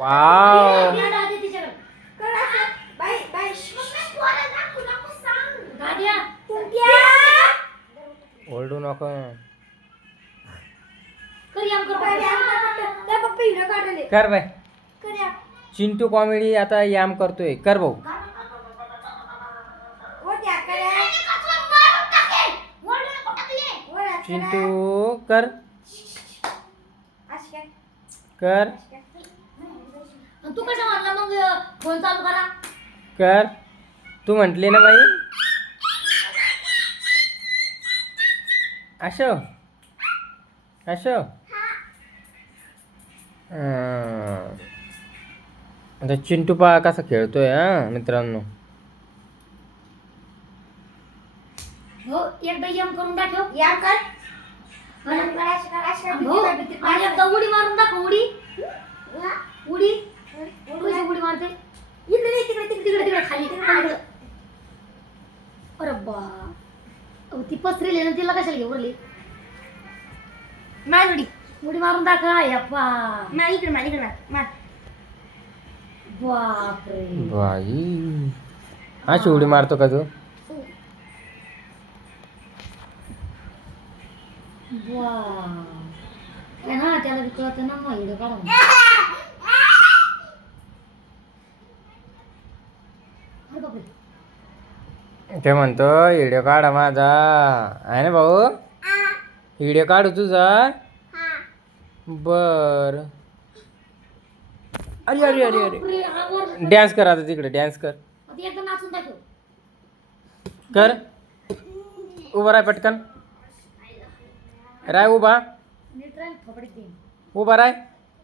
Wow. ओरडू नको. कर बाय. चिंटू कॉमेडी आता याम करतोय. कर भाऊ. चिंटू कर कर तू कशा म्हणला मग फोन चालू करा. कर. तू म्हटली ना बाई. असो असो. आता चिंटू पहा कसा खेळतोय हा मित्रांनो. हो एकदा यम करून दाखव. या कर आणि एकदा उडी मारून दाखव. उडी उडी कशी उडी मारते. इकडे तिकडे तिकडे तिकडे तिकडे खाली खाली. अरे बा ती पसरेली ना तिला कशाला घेऊन उरली. मार उडी उडी मारून दाखव. यप्पा मार इकडे मार बापरे. बाई अशी उडी मारतो का तू. वा ना त्याला कळत ना मग व्हिडिओ काढा. अरे बापरे. ते म्हणतो व्हिडिओ काढा माझा आहे ना भाऊ. व्हिडिओ काढू तुझा. बर. अरे अरे अरे अरे बापरे, आवर. डॅन्स कर आता तिकडे. डॅन्स कर. आता एकदा नाचून दाखव. कर. उभा राय पटकन. राय उभा. नीट राहील थोपडीत देईन. उभा राय.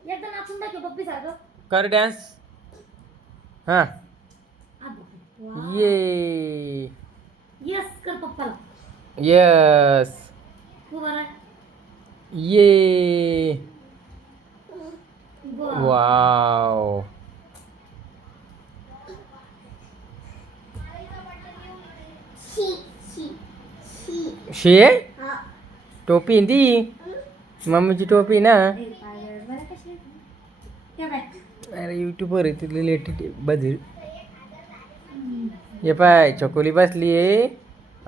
एकदा नाचून दाखव पप्पी सारखं. कर डॅन्स. हां वा. ये यस कर पप्पाला. यस उभा राह. ये वा. वाव. शे टोपी ती मम्मीची टोपी ना. अरे यूट्यूबवर आहे तिथली लेटेस्ट बजीर. हे पाय चकोली बसली आहे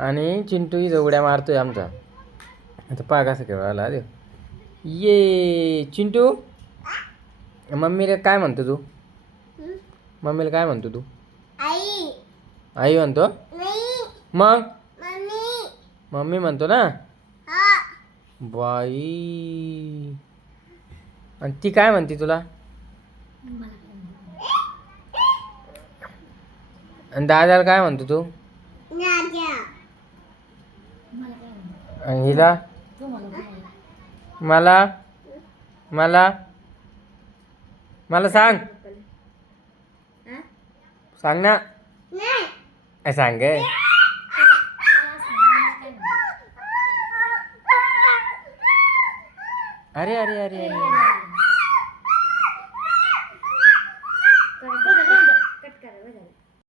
आणि चिंटू ही उड्या मारतोय आमचा. आता पहा कसं खेळायला देव. ये चिंटू. मम्मीला काय म्हणतो तू. मम्मीला काय म्हणतो तू. आई आई म्हणतो. नाही मग मम्मी मम्मी म्हणतो ना. हा बाई आणि ती काय म्हणते तुला. आणि दादाला काय म्हणतो तू. नाद्या मला काय म्हणतो. आणि हिला तू मला मला मला मला सांग. सांग ना. नाही सांग ग. अरे अरे अरे अरे